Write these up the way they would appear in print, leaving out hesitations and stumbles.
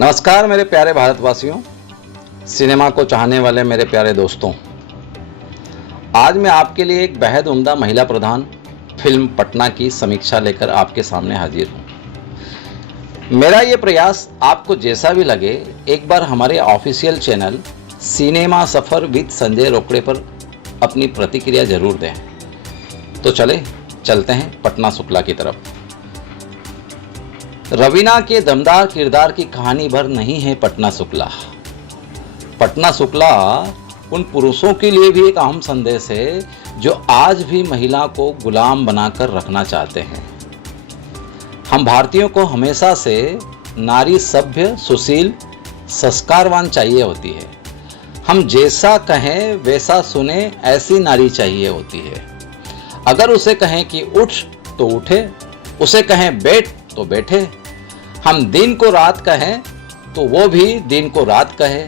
नमस्कार मेरे प्यारे भारतवासियों, सिनेमा को चाहने वाले मेरे प्यारे दोस्तों। आज मैं आपके लिए एक बेहद उम्दा महिला प्रधान फिल्म पटना की समीक्षा लेकर आपके सामने हाजिर हूँ। मेरा ये प्रयास आपको जैसा भी लगे, एक बार हमारे official channel cinema Safar with Sanjay Rokade पर अपनी प्रतिक्रिया जरूर दें। तो चलते हैं पटना शुक्ला की तरफ। रवीना के दमदार किरदार की कहानी भर नहीं है पटना शुक्ला। पटना शुक्ला उन पुरुषों के लिए भी एक अहम संदेश है जो आज भी महिला को गुलाम बनाकर रखना चाहते हैं। हम भारतीयों को हमेशा से नारी सभ्य, सुशील, संस्कारवान चाहिए होती है। हम जैसा कहें वैसा सुने, ऐसी नारी चाहिए होती है। अगर उसे कहें कि उठ तो उठे, उसे कहें बैठ तो बैठे। हम दिन को रात कहें तो वो भी दिन को रात कहे।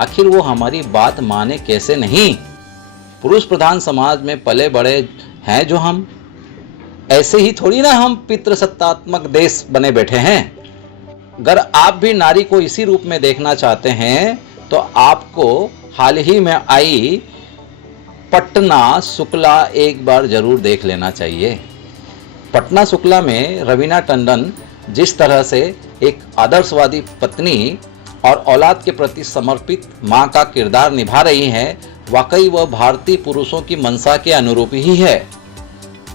आखिर वो हमारी बात माने कैसे नहीं। पुरुष प्रधान समाज में पले बड़े हैं जो हम, ऐसे ही थोड़ी ना हम पितृसत्तात्मक देश बने बैठे हैं। अगर आप भी नारी को इसी रूप में देखना चाहते हैं तो आपको हाल ही में आई पटना शुक्ला एक बार जरूर देख लेना चाहिए। पटना शुक्ला में रवीना टंडन जिस तरह से एक आदर्शवादी पत्नी और औलाद के प्रति समर्पित मां का किरदार निभा रही हैं, वाकई वह भारतीय पुरुषों की मंशा के अनुरूप ही है।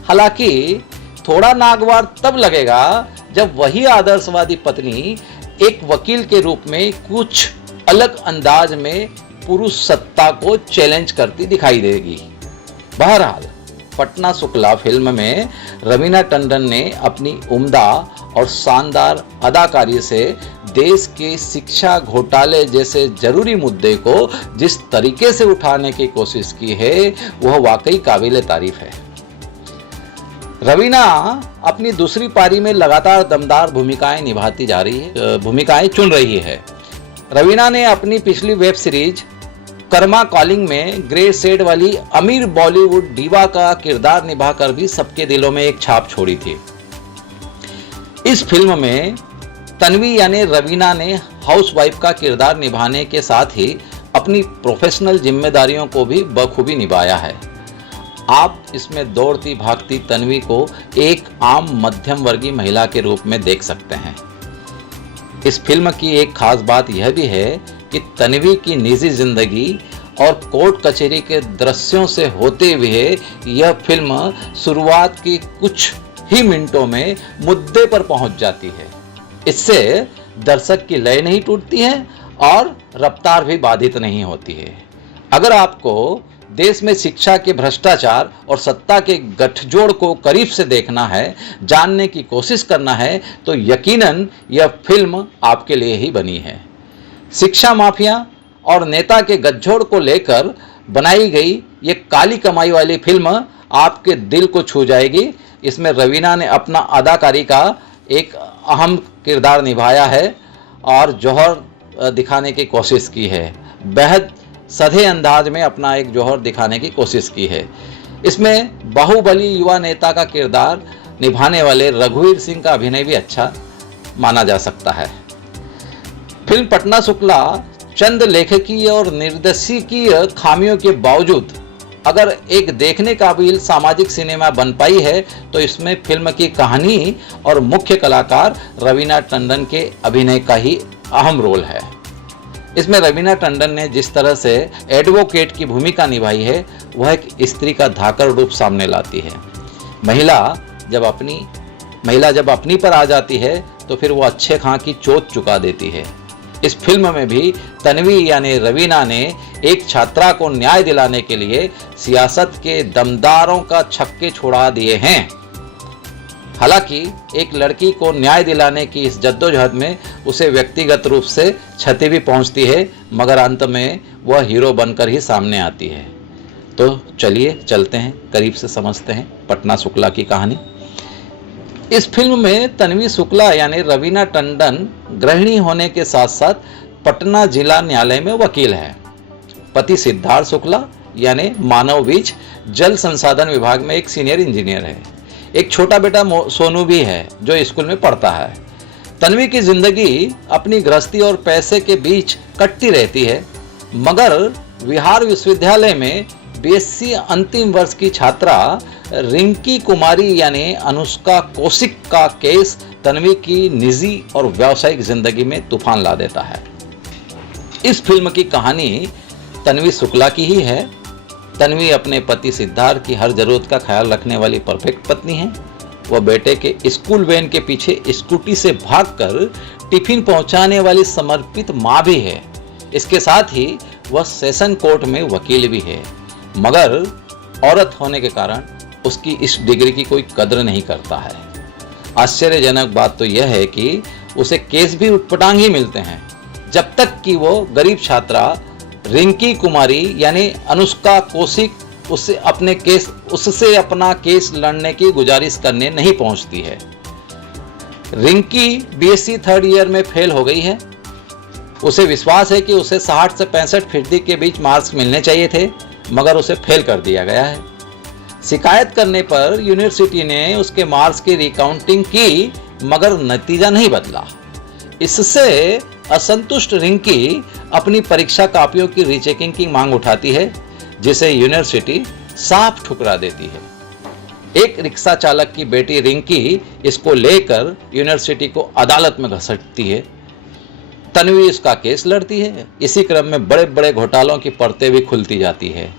हालांकि थोड़ा नागवार तब लगेगा जब वही आदर्शवादी पत्नी एक वकील के रूप में कुछ अलग अंदाज में पुरुष सत्ता को चैलेंज करती दिखाई देगी। बहरहाल पटना शुक्ला फिल्म में रवीना टंडन ने अपनी उम्दा और शानदार अदाकारी से देश के शिक्षा घोटाले जैसे जरूरी मुद्दे को जिस तरीके से उठाने की कोशिश की है वह वाकई काबिले तारीफ है। रवीना अपनी दूसरी पारी में लगातार दमदार भूमिकाएं चुन रही है। रवीना ने अपनी पिछली वेब सीरीज कर्मा कॉलिंग में ग्रे शेड वाली अमीर बॉलीवुड डीवा का किरदार निभाकर भी सबके दिलों में एक छाप छोड़ी थी। इस फिल्म में तन्वी यानी रवीना ने हाउसवाइफ का किरदार निभाने के साथ ही अपनी प्रोफेशनल जिम्मेदारियों को भी बखूबी निभाया है। आप इसमें दौड़ती भागती तन्वी को एक आम मध्यम वर्गीय महिला के रूप में देख सकते हैं। इस फिल्म की एक खास बात यह भी है कि तन्वी की निजी जिंदगी और कोर्ट कचहरी के दृश्यों से होते हुए यह फिल्म शुरुआत की कुछ ही मिनटों में मुद्दे पर पहुंच जाती है। इससे दर्शक की लय नहीं टूटती है और रफ्तार भी बाधित नहीं होती है। अगर आपको देश में शिक्षा के भ्रष्टाचार और सत्ता के गठजोड़ को करीब से देखना है, जानने की कोशिश करना है, तो यकीनन यह फिल्म आपके लिए ही बनी है। शिक्षा माफिया और नेता के गठजोड़ को लेकर बनाई गई ये काली कमाई वाली फिल्म आपके दिल को छू जाएगी। इसमें रवीना ने अपना अदाकारी का एक अहम किरदार निभाया है और जौहर दिखाने की कोशिश की है। बेहद सधे अंदाज में अपना एक जौहर दिखाने की कोशिश की है। इसमें बाहुबली युवा नेता का किरदार निभाने वाले रघुवीर सिंह का अभिनय भी अच्छा माना जा सकता है। फिल्म पटना शुक्ला चंद लेखकीय और निर्देशकीय खामियों के बावजूद अगर एक देखने काबिल सामाजिक सिनेमा बन पाई है तो इसमें फिल्म की कहानी और मुख्य कलाकार रवीना टंडन के अभिनय का ही अहम रोल है। इसमें रवीना टंडन ने जिस तरह से एडवोकेट की भूमिका निभाई है वह एक स्त्री का धाकड़ रूप सामने लाती है। महिला जब अपनी पर आ जाती है तो फिर वो अच्छे खां की चोट चुका देती है। इस फिल्म में भी तन्वी यानी रवीना ने एक छात्रा को न्याय दिलाने के लिए सियासत के दमदारों का छक्के छुड़ा दिए हैं। हालांकि एक लड़की को न्याय दिलाने की इस जद्दोजहद में उसे व्यक्तिगत रूप से क्षति भी पहुंचती है, मगर अंत में वह हीरो बनकर ही सामने आती है। तो चलिए चलते हैं, करीब से समझते हैं पटना शुक्ला की कहानी। इस फिल्म में तन्वी शुक्ला यानी रवीना टंडन गृहिणी होने के साथ साथ पटना जिला न्यायालय में वकील है। पति सिद्धार्थ शुक्ला यानी मानव बीज जल संसाधन विभाग में एक सीनियर इंजीनियर है। एक छोटा बेटा सोनू भी है जो स्कूल में पढ़ता है। तन्वी की जिंदगी अपनी गृहस्थी और पैसे के बीच कटती रहती है, मगर बिहार विश्वविद्यालय में बीएससी अंतिम वर्ष की छात्रा रिंकी कुमारी यानी अनुष्का कौशिक का केस तन्वी की निजी और व्यावसायिक जिंदगी में तूफान ला देता है। इस फिल्म की कहानी तन्वी शुक्ला की ही है। तन्वी अपने पति सिद्धार्थ की हर जरूरत का ख्याल रखने वाली परफेक्ट पत्नी है। वह बेटे के स्कूल वैन के पीछे स्कूटी से भागकर टिफिन पहुंचाने वाली समर्पित मां भी है। इसके साथ ही वह सेशन कोर्ट में वकील भी है, मगर औरत होने के कारण उसकी इस डिग्री की कोई कद्र नहीं करता है। आश्चर्यजनक बात तो यह है कि उसे केस भी उटपटांग ही मिलते हैं, जब तक कि वो गरीब छात्रा रिंकी कुमारी यानी अनुष्का कौशिक उससे अपना केस लड़ने की गुजारिश करने नहीं पहुंचती है। रिंकी बीएससी थर्ड ईयर में फेल हो गई है। उसे विश्वास है कि उसे 60 से 65% के बीच मार्क्स मिलने चाहिए थे, मगर उसे फेल कर दिया गया है। शिकायत करने पर यूनिवर्सिटी ने उसके मार्क्स की रिकाउंटिंग की, मगर नतीजा नहीं बदला। इससे असंतुष्ट रिंकी अपनी परीक्षा कापियों की रीचेकिंग की मांग उठाती है, जिसे यूनिवर्सिटी साफ ठुकरा देती है। एक रिक्शा चालक की बेटी रिंकी इसको लेकर यूनिवर्सिटी को अदालत में घसीटती है। तन्वी इसका केस लड़ती है। इसी क्रम में बड़े बड़े घोटालों की परतें भी खुलती जाती है।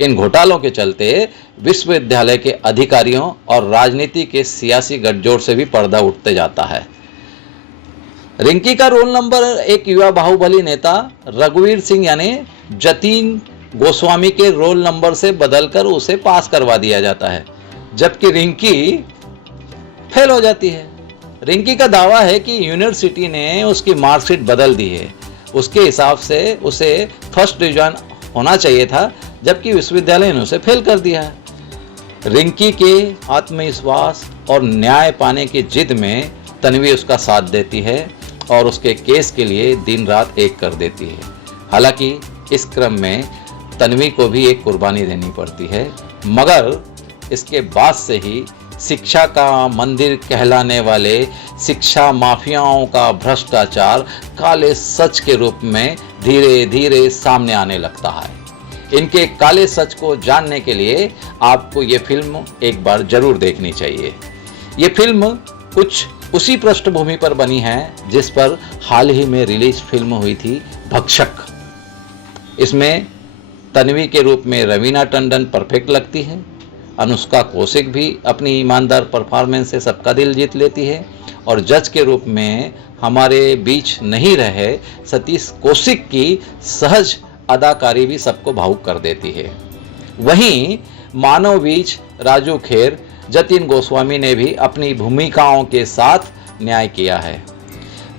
इन घोटालों के चलते विश्वविद्यालय के अधिकारियों और राजनीति के सियासी गठजोड़ से भी पर्दा उठते जाता है। रिंकी का रोल नंबर एक युवा बाहुबली नेता रघुवीर सिंह यानी जतीन गोस्वामी के रोल नंबर से बदलकर उसे पास करवा दिया जाता है, जबकि रिंकी फेल हो जाती है। रिंकी का दावा है कि यूनिवर्सिटी ने उसकी मार्कशीट बदल दी है। उसके हिसाब से उसे फर्स्ट डिवीजन होना चाहिए था, जबकि विश्वविद्यालय ने उसे फेल कर दिया है। रिंकी के आत्मविश्वास और न्याय पाने की जिद में तन्वी उसका साथ देती है और उसके केस के लिए दिन रात एक कर देती है। हालांकि इस क्रम में तन्वी को भी एक कुर्बानी देनी पड़ती है, मगर इसके बाद से ही शिक्षा का मंदिर कहलाने वाले शिक्षा माफियाओं का भ्रष्टाचार काले सच के रूप में धीरे धीरे सामने आने लगता है। इनके काले सच को जानने के लिए आपको ये फिल्म एक बार जरूर देखनी चाहिए। ये फिल्म कुछ उसी पृष्ठभूमि पर बनी है जिस पर हाल ही में रिलीज फिल्म हुई थी भक्षक। इसमें तन्वी के रूप में रवीना टंडन परफेक्ट लगती है। अनुष्का कौशिक भी अपनी ईमानदार परफॉर्मेंस से सबका दिल जीत लेती है और जज के रूप में हमारे बीच नहीं रहे सतीश कौशिक की सहज अदाकारी भी सबको भावुक कर देती है। वहीं मानव बीच राजू खेर, जतीन गोस्वामी ने भी अपनी भूमिकाओं के साथ न्याय किया है।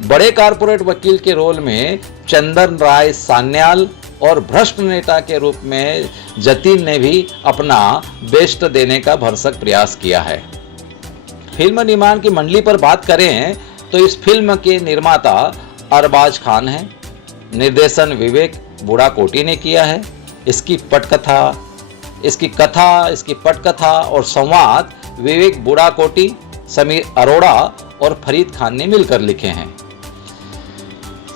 बड़े कारपोरेट वकील के रोल में चंदन राय सान्याल और भ्रष्ट नेता के रूप में जतीन ने भी अपना बेस्ट देने का भरसक प्रयास किया है। फिल्म निर्माण की मंडली पर बात करें तो इस फिल्म के निर्माता अरबाज खान हैं। निर्देशन विवेक बुढ़ाकोटी ने किया है। इसकी पटकथा और संवाद विवेक बुढ़ाकोटी, समीर अरोड़ा और फरीद खान ने मिलकर लिखे हैं।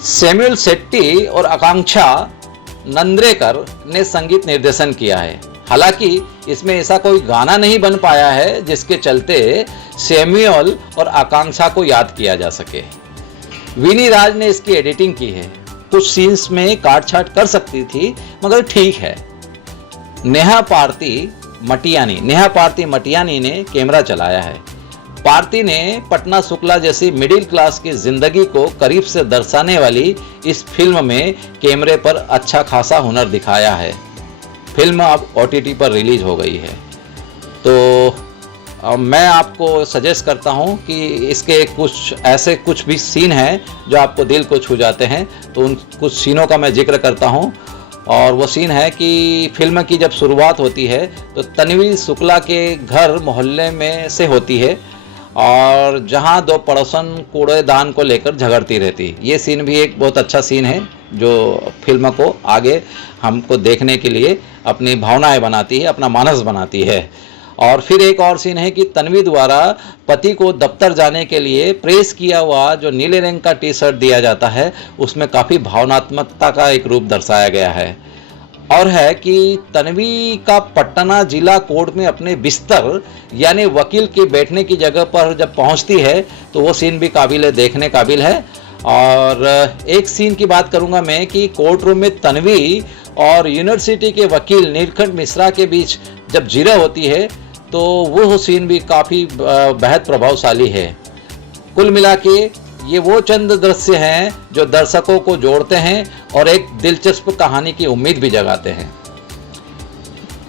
सैमुअल शेट्टी और आकांक्षा नंद्रेकर ने संगीत निर्देशन किया है। हालांकि इसमें ऐसा कोई गाना नहीं बन पाया है जिसके चलते सैमुअल और आकांक्षा को याद किया जा सके। विनी राज ने इसकी एडिटिंग की है। कुछ सीन्स में काट छाट कर सकती थी, मगर ठीक है। नेहा पार्ती मटियानी ने कैमरा चलाया है। पार्ती ने पटना शुक्ला जैसी मिडिल क्लास की जिंदगी को करीब से दर्शाने वाली इस फिल्म में कैमरे पर अच्छा खासा हुनर दिखाया है। फिल्म अब OTT पर रिलीज हो गई है, तो मैं आपको सजेस्ट करता हूं कि इसके कुछ भी सीन हैं जो आपको दिल को छू जाते हैं, तो उन कुछ सीनों का मैं जिक्र करता हूं। और वो सीन है कि फिल्म की जब शुरुआत होती है तो तन्वी शुक्ला के घर मोहल्ले में से होती है और जहां दो पड़ोसन कूड़ेदान को लेकर झगड़ती रहती। ये सीन भी एक बहुत अच्छा सीन है जो फिल्म को आगे हमको देखने के लिए अपनी भावनाएं बनाती है, अपना मानस बनाती है। और फिर एक और सीन है कि तन्वी द्वारा पति को दफ्तर जाने के लिए प्रेस किया हुआ जो नीले रंग का टी शर्ट दिया जाता है, उसमें काफ़ी भावनात्मकता का एक रूप दर्शाया गया है। और है कि तन्वी का पटना जिला कोर्ट में अपने बिस्तर यानी वकील के बैठने की जगह पर जब पहुंचती है तो वो सीन भी देखने काबिल है। और एक सीन की बात करूंगा मैं कि कोर्ट रूम में तन्वी और यूनिवर्सिटी के वकील नीलकंठ मिश्रा के बीच जब जिरह होती है तो वो सीन भी काफ़ी बेहद प्रभावशाली है। कुल मिला के ये वो चंद दृश्य हैं जो दर्शकों को जोड़ते हैं और एक दिलचस्प कहानी की उम्मीद भी जगाते हैं।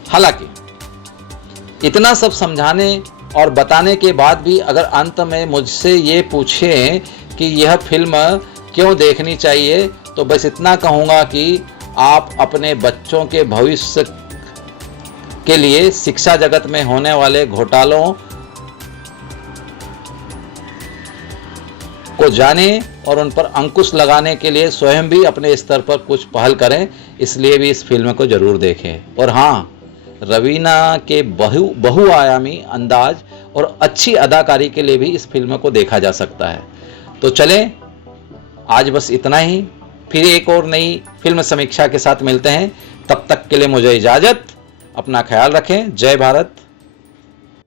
हालांकि इतना सब समझाने और बताने के बाद भी अगर अंत में मुझसे ये पूछें कि यह फिल्म क्यों देखनी चाहिए, तो बस इतना कहूँगा कि आप अपने बच्चों के भविष्य के लिए शिक्षा जगत में होने वाले घोटालों को जानें और उन पर अंकुश लगाने के लिए स्वयं भी अपने स्तर पर कुछ पहल करें। इसलिए भी इस फिल्म को जरूर देखें। और हाँ, रवीना के बहुआयामी अंदाज और अच्छी अदाकारी के लिए भी इस फिल्म को देखा जा सकता है। तो चलें, आज बस इतना ही। फिर एक और नई फिल्म समीक्षा के साथ मिलते हैं। तब तक के लिए मुझे इजाज़त। अपना ख्याल रखें। जय भारत।